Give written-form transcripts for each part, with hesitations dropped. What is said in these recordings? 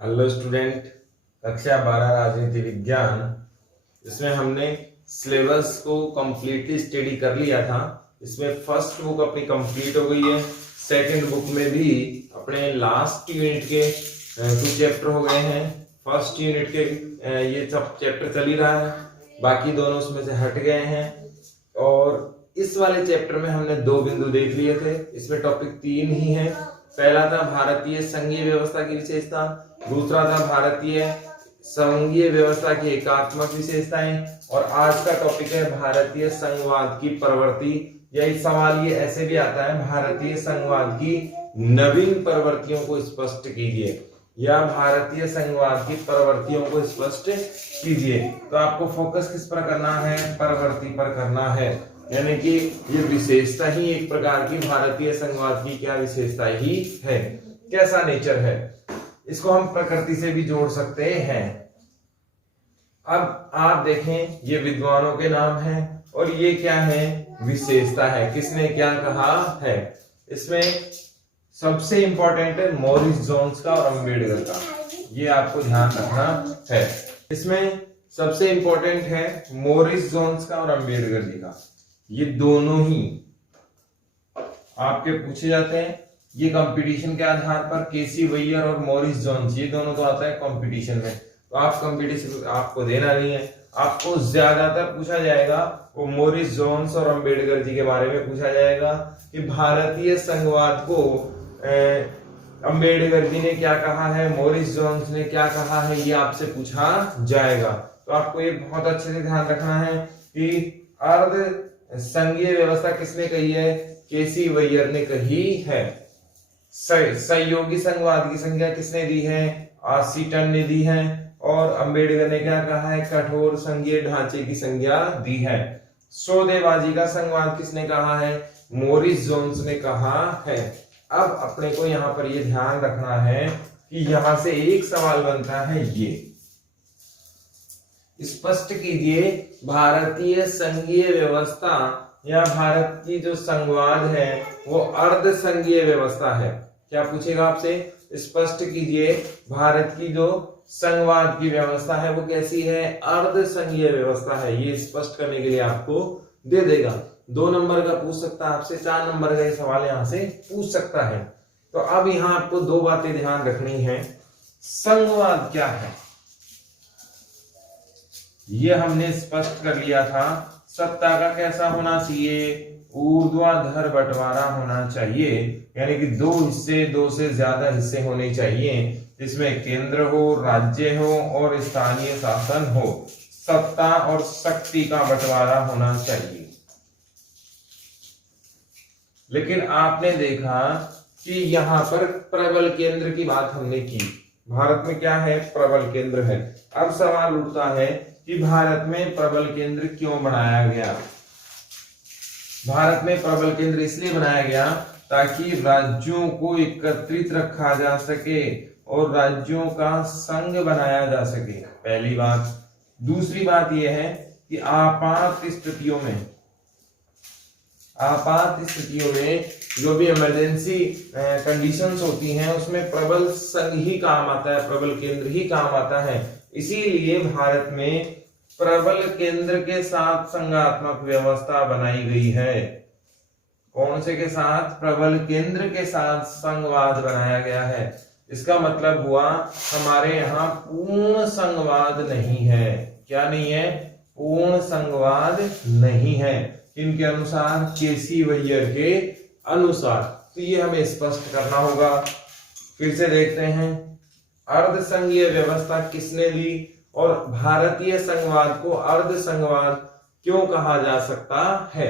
Hello student, कक्षा 12 राजनीति विज्ञान। इसमें हमने सिलेबस को कंप्लीटली स्टडी कर लिया था। इसमें फर्स्ट बुक अपनी कंप्लीट हो गई है। सेकंड बुक में भी अपने लास्ट यूनिट के कुछ चैप्टर हो गए हैं। फर्स्ट यूनिट के ये सब चैप्टर चल ही रहा है, बाकी दोनों उसमें से हट गए हैं। और इस वाले चैप्टर में हमने 2 बिंदु देख लिए थे। इसमें टॉपिक 3 ही है। पहला था भारतीय संघीय व्यवस्था की विशेषता, दूसरा था भारतीय संघीय व्यवस्था की एकात्मक विशेषताएं, और आज का टॉपिक है भारतीय संघवाद की प्रवृत्ति। यही सवाल ये ऐसे भी आता है, भारतीय संघवाद की नवीन प्रवृत्तियों को स्पष्ट कीजिए, या भारतीय संघवाद की प्रवृत्तियों को स्पष्ट कीजिए। तो आपको फोकस किस पर करना है? प्रवृत्ति पर करना है, यानी कि ये विशेषता ही एक प्रकार की भारतीय संघवाद की क्या विशेषता ही है, कैसा नेचर है। इसको हम प्रकृति से भी जोड़ सकते हैं। अब आप देखें, ये विद्वानों के नाम हैं और ये क्या है? विशेषता है। किसने क्या कहा है? इसमें सबसे इंपॉर्टेंट है मॉरिस जोन्स का और अंबेडकर का, ये आपको ध्यान रखना है। इसमें सबसे इंपॉर्टेंट है मॉरिस जोन्स का और अंबेडकर जी का। ये दोनों ही आपके पूछे जाते हैं। ये कंपटीशन के आधार पर केसी वैयर और मॉरिस जोन्स, ये दोनों तो आता है कंपटीशन में। तो आप कंपटीशन आपको देना नहीं है, आपको ज्यादातर पूछा जाएगा वो मॉरिस जोन्स और अंबेडकर जी के बारे में पूछा जाएगा कि भारतीय संघवाद को अंबेडकर जी ने क्या कहा है, मॉरिस जोन्स ने क्या कहा है, ये आपसे पूछा जाएगा। तो आपको ये बहुत अच्छे से ध्यान रखना है कि अर्ध संघीय व्यवस्था किसने कही है? केसी वैयर ने कही है। सहयोगी संघवाद की संज्ञा किसने दी है? आसीटन ने दी है। और अंबेडकर ने क्या कहा है? कठोर संघीय ढांचे की संज्ञा दी है। सौदेबाजी का संघवाद किसने कहा है? मॉरिस जोन्स ने कहा है। अब अपने को यहाँ पर ये ध्यान रखना है कि यहां से एक सवाल बनता है, ये स्पष्ट कीजिए भारतीय संघीय व्यवस्था या भारत की जो संघवाद है वो अर्ध संघीय व्यवस्था है। क्या पूछेगा आपसे? स्पष्ट कीजिए भारत की जो संघवाद की व्यवस्था है वो कैसी है? अर्ध संघीय व्यवस्था है। ये स्पष्ट करने के लिए आपको दे देगा। 2 नंबर का पूछ सकता है आपसे, 4 नंबर का ये सवाल यहां से पूछ सकता है। तो अब यहां आपको 2 बातें ध्यान रखनी है। संघवाद क्या है ये हमने स्पष्ट कर लिया था। सत्ता का कैसा होना चाहिए? ऊर्ध्वाधर बंटवारा होना चाहिए, यानी कि 2 हिस्से, 2 से ज्यादा हिस्से होने चाहिए, जिसमें केंद्र हो, राज्य हो और स्थानीय शासन हो। सत्ता और शक्ति का बंटवारा होना चाहिए। लेकिन आपने देखा कि यहां पर प्रबल केंद्र की बात हमने की। भारत में क्या है? प्रबल केंद्र है। अब सवाल उठता है कि भारत में प्रबल केंद्र क्यों बनाया गया? भारत में प्रबल केंद्र इसलिए बनाया गया ताकि राज्यों को एकत्रित रखा जा सके और राज्यों का संघ बनाया जा सके, पहली बात। दूसरी बात यह है कि आपात स्थितियों में जो भी इमरजेंसी कंडीशंस होती हैं उसमें प्रबल संघ ही काम आता है, प्रबल केंद्र ही काम आता है। इसीलिए भारत में प्रबल केंद्र के साथ संघात्मक व्यवस्था बनाई गई है। कौन से के साथ? प्रबल केंद्र के साथ संघवाद बनाया गया है। इसका मतलब हुआ हमारे यहाँ पूर्ण संघवाद नहीं है। क्या नहीं है? पूर्ण संघवाद नहीं है। इनके अनुसार, केसी वैयर के अनुसार। तो ये हमें स्पष्ट करना होगा। फिर से देखते हैं, अर्ध संघीय व्यवस्था किसने दी और भारतीय संघवाद को अर्ध संघवाद क्यों कहा जा सकता है?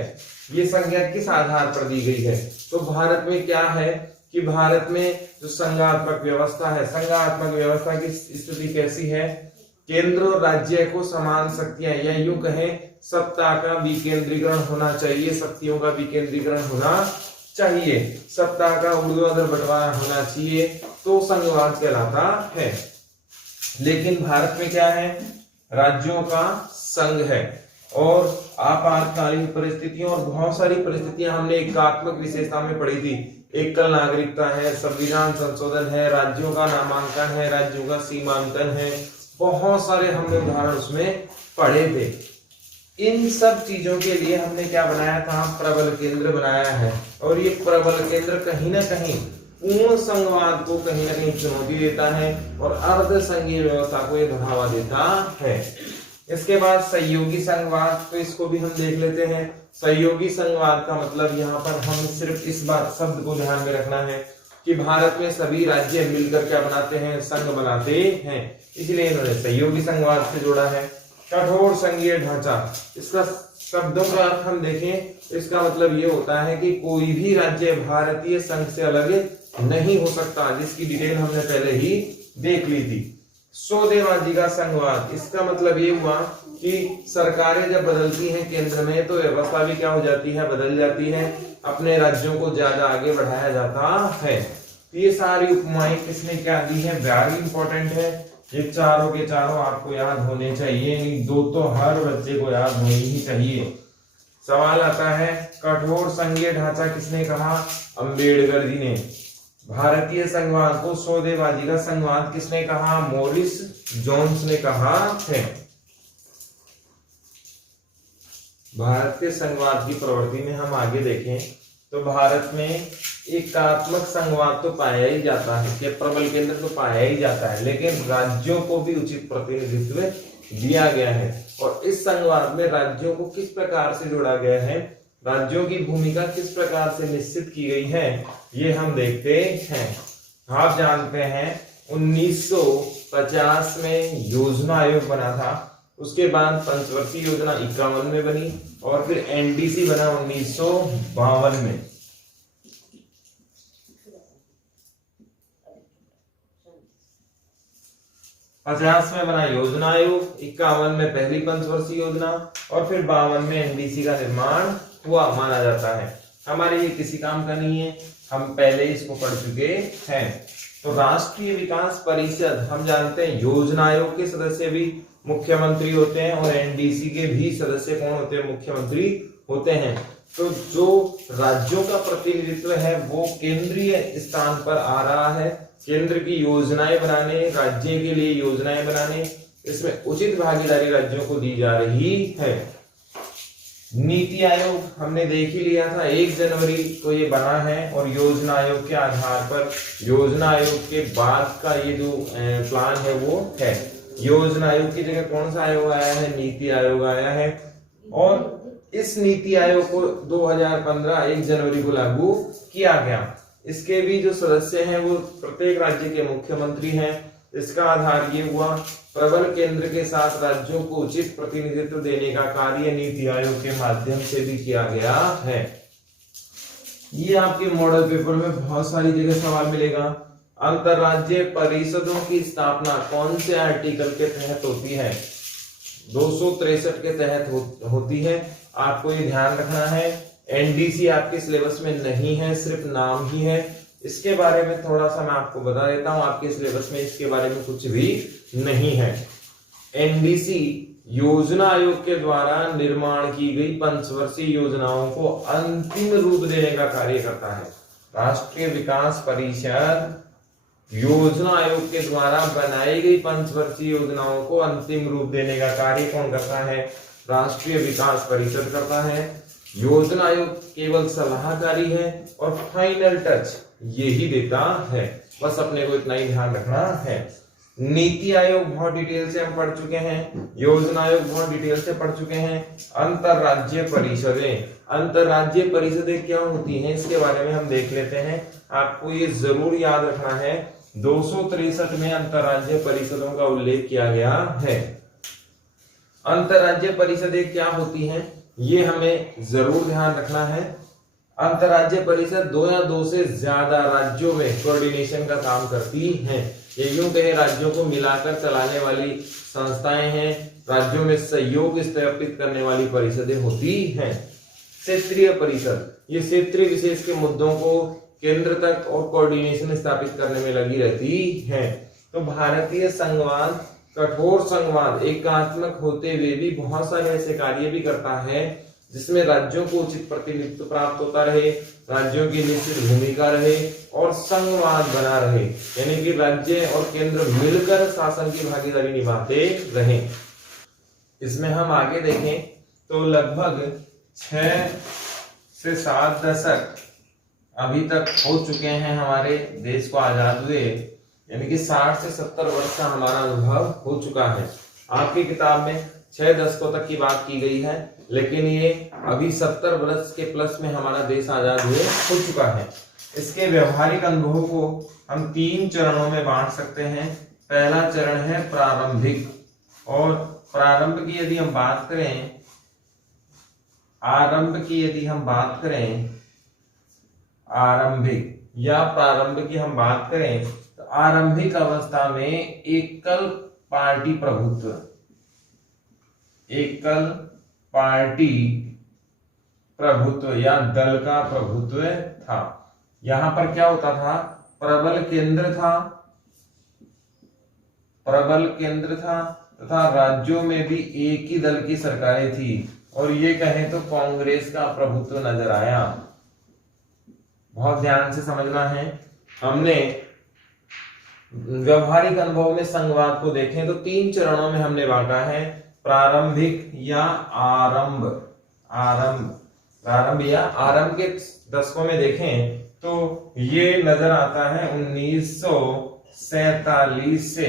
ये संज्ञा किस आधार पर दी गई है? तो भारत में क्या है कि भारत में जो संघात्मक व्यवस्था है, संघात्मक व्यवस्था की स्थिति कैसी है? केंद्र और राज्य को समान शक्तियां, या यूं कहें सत्ता का विकेंद्रीकरण होना चाहिए, शक्तियों का विकेंद्रीकरण होना चाहिए, सत्ता का ऊर्ध्वाधर बंटवारा होना चाहिए, तो संघवाद कहलाता है। लेकिन भारत में क्या है? राज्यों का संघ है और आपातकालीन परिस्थितियों और बहुत सारी परिस्थितियां हमने एकात्मक विशेषता में पढ़ी थी एकल नागरिकता है, संविधान संशोधन है, राज्यों का नामांकन है, राज्यों का सीमांकन है, बहुत सारे हमने उदाहरण उसमें पढ़े थे। इन सब चीजों के लिए हमने क्या बनाया था, प्रबल केंद्र बनाया है। और ये प्रबल केंद्र कहीं ना कहीं पूर्ण संघवाद को कहीं ना कहीं चुनौती देता है और अर्ध संघीय व्यवस्था को ये बढ़ावा देता है। इसके बाद सहयोगी संघवाद, तो इसको भी हम देख लेते हैं। सहयोगी संघवाद का मतलब यहाँ पर हम सिर्फ इस बात शब्द को ध्यान में रखना है कि भारत में सभी राज्य मिलकर क्या बनाते हैं, संघ बनाते हैं, इसलिए इन्होंने सहयोगी संघवाद से जोड़ा है। कठोर संघीय ढांचा, इसका शब्दों का अर्थ हम देखें, इसका मतलब ये होता है कि कोई भी राज्य भारतीय संघ से अलग नहीं हो सकता, जिसकी डिटेल हमने पहले ही देख ली थी। सौदेबाजी का संघवाद, इसका मतलब ये हुआ कि सरकारें जब बदलती हैं केंद्र में तो व्यवस्था भी क्या हो जाती है, बदल जाती है, अपने राज्यों को ज्यादा आगे बढ़ाया जाता है। ये सारी उपमाएं किसने क्या दी है, वेरी इंपॉर्टेंट है। ये चारों के चारों आपको याद होने चाहिए, दो तो हर बच्चे को याद होनी ही चाहिए। सवाल आता है, कठोर संघीय ढांचा किसने कहा, अंबेडकर जी ने। भारतीय संघवाद को सौदेबाजी का संघवाद किसने कहा, मॉरिस जोन्स ने कहा है। भारतीय संघवाद की प्रवृत्ति में हम आगे देखें तो भारत में एकात्मक संघवाद तो पाया ही जाता है, कि प्रबल केंद्र तो पाया ही जाता है, लेकिन राज्यों को भी उचित प्रतिनिधित्व दिया गया है। और इस संघवाद में राज्यों को किस प्रकार से जोड़ा गया है, राज्यों की भूमिका किस प्रकार से निश्चित की गई है, ये हम देखते हैं। आप जानते हैं 1950 में योजना आयोग बना था, उसके बाद पंचवर्षीय योजना 51 में बनी और फिर एनडीसी बना 1952 में। 50 में बना योजना आयोग, 51 में पहली पंचवर्षीय योजना और फिर 52 में एनडीसी का निर्माण हुआ माना जाता है। हमारे ये किसी काम का नहीं है, हम पहले इसको पढ़ चुके हैं। तो राष्ट्रीय विकास परिषद, हम जानते हैं योजना आयोग के सदस्य भी मुख्यमंत्री होते हैं और एनडीसी के भी सदस्य कौन होते हैं, मुख्यमंत्री होते हैं। तो जो राज्यों का प्रतिनिधित्व है वो केंद्रीय स्थान पर आ रहा है, केंद्र की योजनाएं बनाने, राज्य के लिए योजनाएं बनाने, इसमें उचित भागीदारी राज्यों को दी जा रही है। नीति आयोग हमने देख ही लिया था, 1 जनवरी को ये बना है और योजना आयोग के आधार पर योजना आयोग के बाद का ये जो प्लान है वो है। योजना आयोग की जगह कौन सा आयोग आया है, नीति आयोग आया है। और इस नीति आयोग को 2015 1 जनवरी को लागू किया गया। इसके भी जो सदस्य हैं वो प्रत्येक राज्य के मुख्यमंत्री हैं। इसका आधार ये हुआ, प्रबल केंद्र के साथ राज्यों को उचित प्रतिनिधित्व देने का कार्य नीति आयोग के माध्यम से भी किया गया है। ये आपके मॉडल पेपर में बहुत सारी जगह सवाल मिलेगा। अंतरराज्यीय परिषदों की स्थापना कौन से आर्टिकल के तहत होती है, 263 के तहत होती है। आपको ये ध्यान रखना है। एनडीसी आपके सिलेबस में नहीं है, सिर्फ नाम ही है। इसके बारे में थोड़ा सा मैं आपको बता देता हूं, आपके सिलेबस में इसके बारे में कुछ भी नहीं है। एनडीसी योजना आयोग के द्वारा निर्माण की गई पंचवर्षीय योजनाओं को अंतिम रूप देने का कार्य करता है। राष्ट्रीय विकास परिषद योजना आयोग के द्वारा बनाई गई पंचवर्षीय योजनाओं को अंतिम रूप देने का कार्य कौन करता है, राष्ट्रीय विकास परिषद करता है। योजना आयोग केवल सलाहकारी है और फाइनल टच यही देता है। बस अपने को इतना ही ध्यान रखना है। नीति आयोग बहुत डिटेल से हम पढ़ चुके हैं, योजना आयोग बहुत डिटेल से पढ़ चुके हैं। अंतरराज्यीय परिषदें, अंतरराज्यीय परिषदें क्या होती हैं इसके बारे में हम देख लेते हैं। आपको ये जरूर याद रखना है, 263 में अंतरराज्यीय परिषदों का उल्लेख किया गया है। अंतरराज्यीय परिषदें क्या होती हैं ये हमें जरूर ध्यान रखना है। अंतरराज्यीय परिषद 2 या 2 से ज्यादा राज्यों में कोऑर्डिनेशन का काम करती हैं। ये यूं कहे राज्यों को मिलाकर चलाने वाली संस्थाएं हैं, राज्यों में सहयोग स्थापित करने वाली परिषदें होती हैं। क्षेत्रीय परिषद, ये क्षेत्रीय विशेष के मुद्दों को केंद्र तक और कोऑर्डिनेशन स्थापित करने में लगी रहती है। तो भारतीय संघवाद, कठोर संघवाद एकात्मक होते हुए भी बहुत सारे ऐसे कार्य भी करता है जिसमें राज्यों को उचित प्रतिनिधित्व प्राप्त होता रहे, राज्यों की निश्चित भूमिका रहे और संघवाद बना रहे, यानी कि राज्य और केंद्र मिलकर शासन की भागीदारी निभाते रहे। इसमें हम आगे देखें तो लगभग 6 से 7 दशक अभी तक हो चुके हैं हमारे देश को आजाद हुए, यानी कि 60 से 70 वर्ष का हमारा अनुभव हो चुका है। आपकी किताब में 6 दशकों तक की बात की गई है, लेकिन ये अभी 70 वर्ष के प्लस में हमारा देश आजाद हुए हो चुका है। इसके व्यवहारिक अनुभव को हम 3 चरणों में बांट सकते हैं। पहला चरण है प्रारंभिक, और प्रारंभ की यदि हम बात करें, आरंभ की यदि हम बात करें, आरंभिक या प्रारंभ की हम बात करें तो आरंभिक अवस्था में एकल पार्टी प्रभुत्व, एकल पार्टी प्रभुत्व या दल का प्रभुत्व था। यहां पर क्या होता था, प्रबल केंद्र था, प्रबल केंद्र था तथा राज्यों में भी एक ही दल की सरकारें थी, और ये कहें तो कांग्रेस का प्रभुत्व नजर आया। बहुत ध्यान से समझना है। हमने व्यवहारिक अनुभव में संघवाद को देखें तो 3 चरणों में हमने बांटा है, प्रारंभिक या आरंभ। प्रारंभ या आरंभ के दशकों में देखें तो ये नजर आता है 1947 से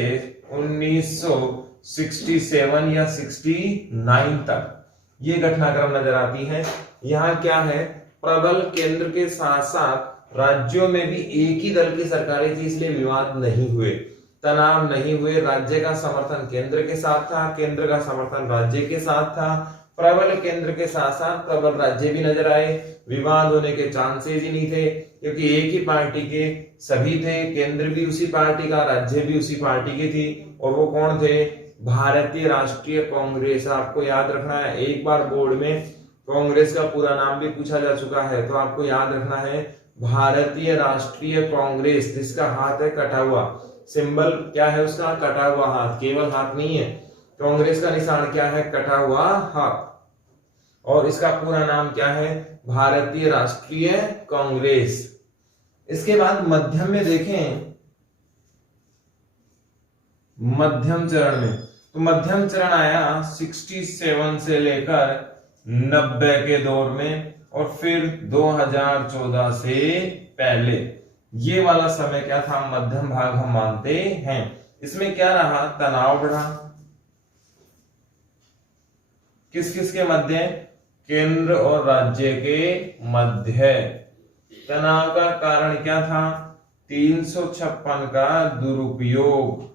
1967 या 69 तक ये घटनाक्रम नजर आती है। यहाँ क्या है, प्रबल केंद्र के साथ साथ राज्यों में भी एक ही दल की सरकारें थी, इसलिए विवाद नहीं हुए, तनाव नहीं हुए। राज्य का समर्थन केंद्र के साथ था, केंद्र का समर्थन राज्य के साथ था। प्रबल केंद्र के साथ साथ प्रबल राज्य भी नजर आए, विवाद होने के चांसेस ही नहीं थे, क्योंकि एक ही पार्टी के सभी थे, केंद्र भी उसी पार्टी का, राज्य भी उसी पार्टी की थी। और वो कौन थे, भारतीय राष्ट्रीय कांग्रेस। आपको याद रखना है, एक बार बोर्ड में कांग्रेस का पूरा नाम भी पूछा जा चुका है, तो आपको याद रखना है भारतीय राष्ट्रीय कांग्रेस, जिसका हाथ है कटा हुआ। सिंबल क्या है उसका, कटा हुआ हाथ, केवल हाथ नहीं है। कांग्रेस का निशान क्या है, कटा हुआ हाथ। और इसका पूरा नाम क्या है, भारतीय राष्ट्रीय कांग्रेस। इसके बाद मध्यम में देखें, मध्यम चरण में, तो मध्यम चरण आया 67 से लेकर 90 के दौर में, और फिर 2014 से पहले ये वाला समय क्या था, मध्यम भाग हम मानते हैं। इसमें क्या रहा, तनाव बढ़ा। किस किस के मध्य, केंद्र और राज्य के मध्य। तनाव का कारण क्या था, 356 का दुरुपयोग,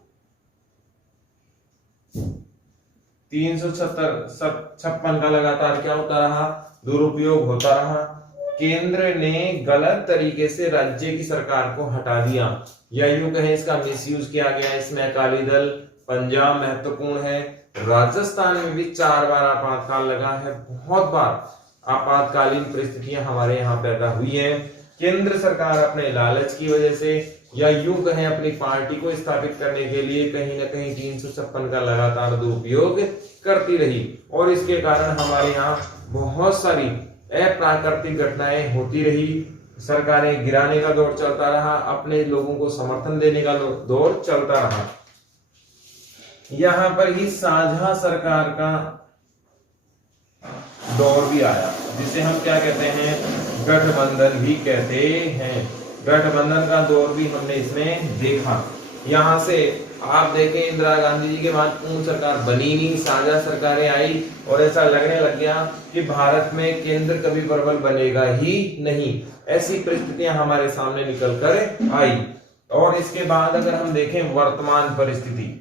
356 का लगातार क्या होता रहा, दुरुपयोग होता रहा। केंद्र ने गलत तरीके से राज्य की सरकार को हटा दिया, या यूं कहें इसका मिसयूज किया गया। इसमें अकाली दल, पंजाब महत्वपूर्ण है, राजस्थान में भी 4 बार आपातकाल लगा है, बहुत बार आपातकालीन परिस्थितियां हमारे यहाँ पैदा हुई है। केंद्र सरकार अपने लालच की वजह से, या यूं कहें अपनी पार्टी को स्थापित करने के लिए, कहीं ना कहीं 356 का लगातार दुरुपयोग करती रही, और इसके कारण हमारे यहाँ बहुत सारी अप्राकृतिक घटनाएं होती रही। सरकारें गिराने का दौर चलता रहा, अपने लोगों को समर्थन देने का दौर चलता रहा। यहां पर ही साझा सरकार का दौर भी आया, जिसे हम क्या कहते हैं, गठबंधन भी कहते हैं। गठबंधन का दौर भी हमने इसमें देखा। यहां से आप देखें, इंदिरा गांधी जी के बाद पूर्ण सरकार बनी नहीं, साझा सरकारें आई, और ऐसा लगने लग गया कि भारत में केंद्र कभी प्रबल बनेगा ही नहीं। ऐसी परिस्थितियां हमारे सामने निकल कर आई। और इसके बाद अगर हम देखें वर्तमान परिस्थिति,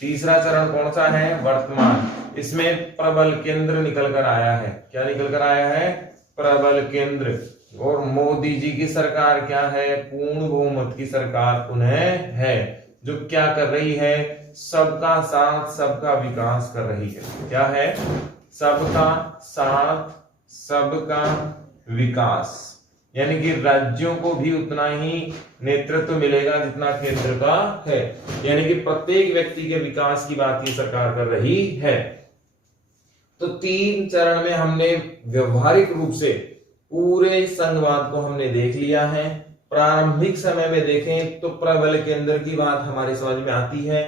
तीसरा चरण कौन सा है, वर्तमान। इसमें प्रबल केंद्र निकल कर आया है। क्या निकल कर आया है, प्रबल केंद्र। और मोदी जी की सरकार क्या है, पूर्ण बहुमत की सरकार पुनः है, जो क्या कर रही है, सबका साथ सबका विकास कर रही है। क्या है, सबका साथ सबका विकास, यानी कि राज्यों को भी उतना ही नेतृत्व मिलेगा जितना केंद्र का है, यानी कि प्रत्येक व्यक्ति के विकास की बात ये सरकार कर रही है। तो 3 चरण में हमने व्यवहारिक रूप से पूरे संघवाद को हमने देख लिया है। प्रारंभिक समय में देखें तो प्रबल केंद्र की बात हमारे समझ में आती है।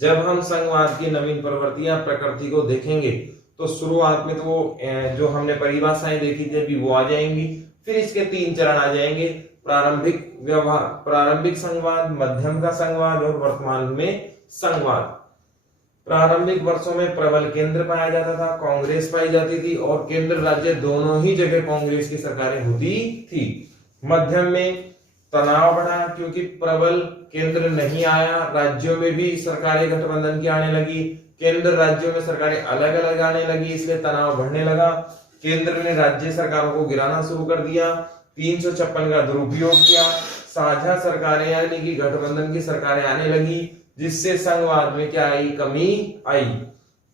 जब हम संघवाद की नवीन प्रवृत्तियां प्रकृति को देखेंगे तो शुरुआत में तो वो जो हमने परिभाषाएं देखी थी अभी वो आ जाएंगी, फिर इसके 3 चरण आ जाएंगे, प्रारंभिक व्यवहार, प्रारंभिक संघवाद, मध्यम का संघवाद और वर्तमान में संघवाद। प्रारंभिक वर्षों में प्रबल केंद्र पाया जाता था, कांग्रेस पाई जाती थी और केंद्र राज्य दोनों ही जगह कांग्रेस की सरकारें होती थी। मध्यम में तनाव बढ़ा क्योंकि प्रबल केंद्र नहीं आया, राज्यों में भी सरकारें गठबंधन की आने लगी, केंद्र राज्यों में सरकारें अलग अलग आने लगी, इसलिए तनाव बढ़ने लगा। केंद्र ने राज्य सरकारों को गिराना शुरू कर दिया, 356 का दुरुपयोग किया, साझा सरकारें यानी कि गठबंधन की सरकारें आने लगी, जिससे संघवाद में क्या आई, कमी आई।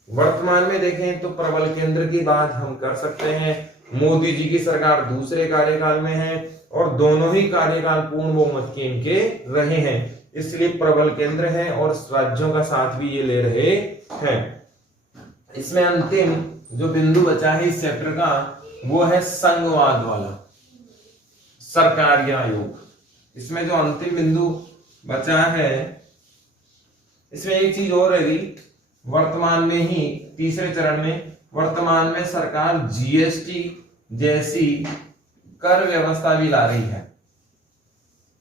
वर्तमान में देखें तो प्रबल केंद्र की बात हम कर सकते हैं। मोदी जी की सरकार दूसरे कार्यकाल में है और दोनों ही कार्यकाल पूर्ण बहुमत के इनके रहे हैं, इसलिए प्रबल केंद्र है और राज्यों का साथ भी ये ले रहे हैं। इसमें अंतिम जो बिंदु बचा है इस चैप्टर का वो है संघवाद वाला, सरकारिया आयोग। इसमें जो अंतिम बिंदु बचा है इसमें एक चीज और है, वर्तमान में ही तीसरे चरण में वर्तमान में सरकार जीएसटी जैसी कर व्यवस्था भी ला रही है,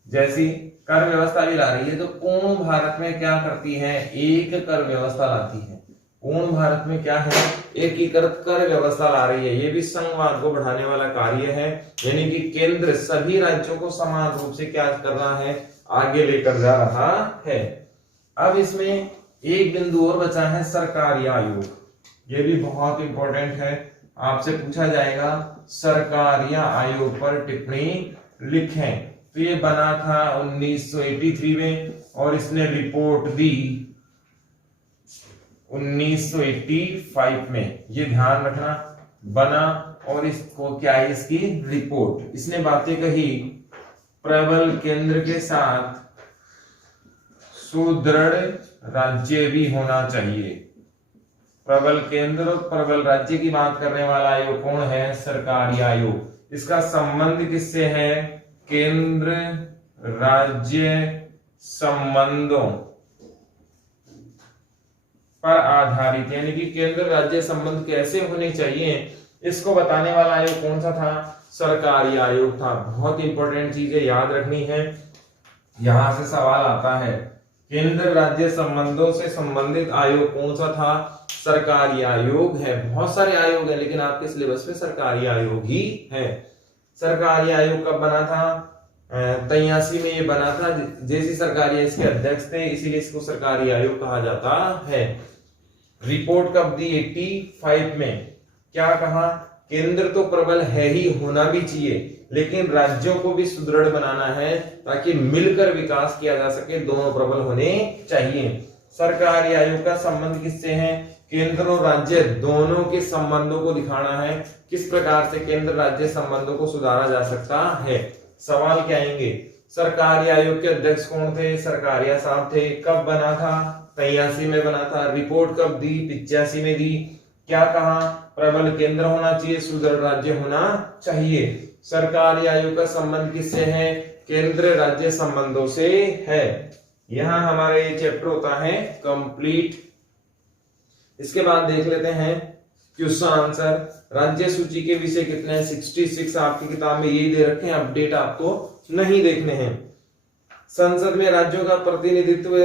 जैसी कर व्यवस्था भी ला रही है। तो पूर्ण भारत में क्या करती है, एक कर व्यवस्था लाती है। पूर्ण भारत में क्या है, एकीकृत कर व्यवस्था ला रही है। ये भी संघवाद को बढ़ाने वाला कार्य है, यानी कि केंद्र सभी राज्यों को समान रूप से क्या कर रहा है, आगे लेकर जा रहा है। अब इसमें एक बिंदु और बचा है, सरकारी आयोग। ये भी बहुत इंपॉर्टेंट है, आपसे पूछा जाएगा सरकारी आयोग पर टिप्पणी लिखें। तो ये बना था 1983 में और इसने रिपोर्ट दी 1985 में, ये ध्यान रखना, बना और इसको क्या है, इसकी रिपोर्ट। इसने बातें कही प्रबल केंद्र के साथ सुदृढ़ राज्य भी होना चाहिए। प्रबल केंद्र और प्रबल राज्य की बात करने वाला आयोग कौन है, सरकारी आयोग। इसका संबंध किससे है, केंद्र राज्य संबंधों पर आधारित, यानी कि केंद्र राज्य संबंध कैसे होने चाहिए इसको बताने वाला आयोग कौन सा था, सरकारी आयोग था। बहुत इंपॉर्टेंट चीजें याद रखनी है, यहां से सवाल आता है। केंद्र राज्य संबंधों से संबंधित आयोग कौन सा था, सरकारी आयोग है। बहुत सारे आयोग है लेकिन आपके सिलेबस में सरकारी आयोग ही है। सरकारी आयोग कब बना था, 83 में ये बना था। जैसी सरकारी इसके अध्यक्ष थे, इसीलिए इसको सरकारी आयोग कहा जाता है। रिपोर्ट कब दी, 85 में। क्या कहा, केंद्र तो प्रबल है ही, होना भी चाहिए, लेकिन राज्यों को भी सुदृढ़ बनाना है ताकि मिलकर विकास किया जा सके, दोनों प्रबल होने चाहिए। सरकारी आयोग का संबंध किससे है, केंद्र और राज्य दोनों के संबंधों को दिखाना है, किस प्रकार से केंद्र राज्य संबंधों को सुधारा जा सकता है। सवाल क्या आएंगे, सरकारी आयोग के अध्यक्ष कौन थे, सरकारिया साहब थे। कब बना था, 83 में बना था। रिपोर्ट कब दी, 85 में दी। क्या कहा, प्रबल केंद्र होना चाहिए, सुदृढ़ राज्य होना चाहिए। सरकारी आयोग का संबंध किससे है, केंद्र राज्य संबंधों से है। यहां हमारा ये चैप्टर होता है कंप्लीट। इसके बाद देख लेते हैं क्वेश्चन आंसर। राज्य सूची के विषय कितने हैं, 66 आपकी किताब में यही दे रखे हैं, अपडेट आपको नहीं देखने हैं। संसद में राज्यों का प्रतिनिधित्व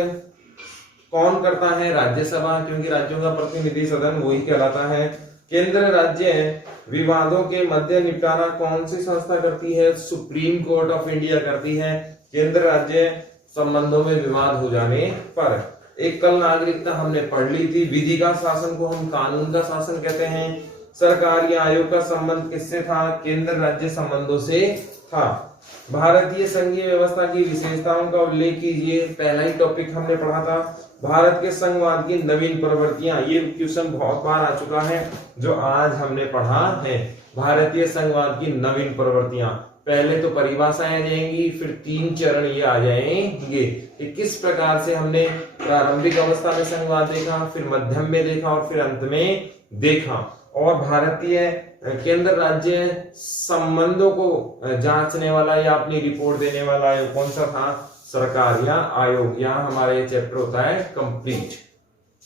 कौन करता है, राज्यसभा, क्योंकि राज्यों का प्रतिनिधि सदन वही कहलाता है। केंद्र राज्य विवादों के मध्य निपटारा कौन सी संस्था करती है, सुप्रीम कोर्ट ऑफ इंडिया करती है। केंद्र राज्य संबंधों में विवाद हो जाने पर। एक कल नागरिकता हमने पढ़ ली थी। विधि का शासन को हम कानून का शासन कहते हैं। सरकारी आयोग का संबंध किससे था, केंद्र राज्य संबंधों से था। भारतीय संघीय व्यवस्था की विशेषताओं का उल्लेख कीजिए, पहला ही टॉपिक हमने पढ़ा था। भारत के संघवाद की नवीन प्रवृत्तियां, ये क्वेश्चन बहुत बार आ चुका है जो आज हमने पढ़ा है। भारतीय संघवाद की नवीन प्रवृत्तियां, पहले तो परिभाषाएं आ जाएंगी, फिर 3 चरण ये आ जाएंगे कि किस प्रकार से हमने प्रारंभिक अवस्था में संघवाद देखा, फिर मध्यम में देखा और फिर अंत में देखा। और भारतीय केंद्र राज्य संबंधों को जांचने वाला या अपनी रिपोर्ट देने वाला आयोग कौन सा था? सरकार या आयोग। यहाँ हमारा ये चैप्टर होता है कंप्लीट।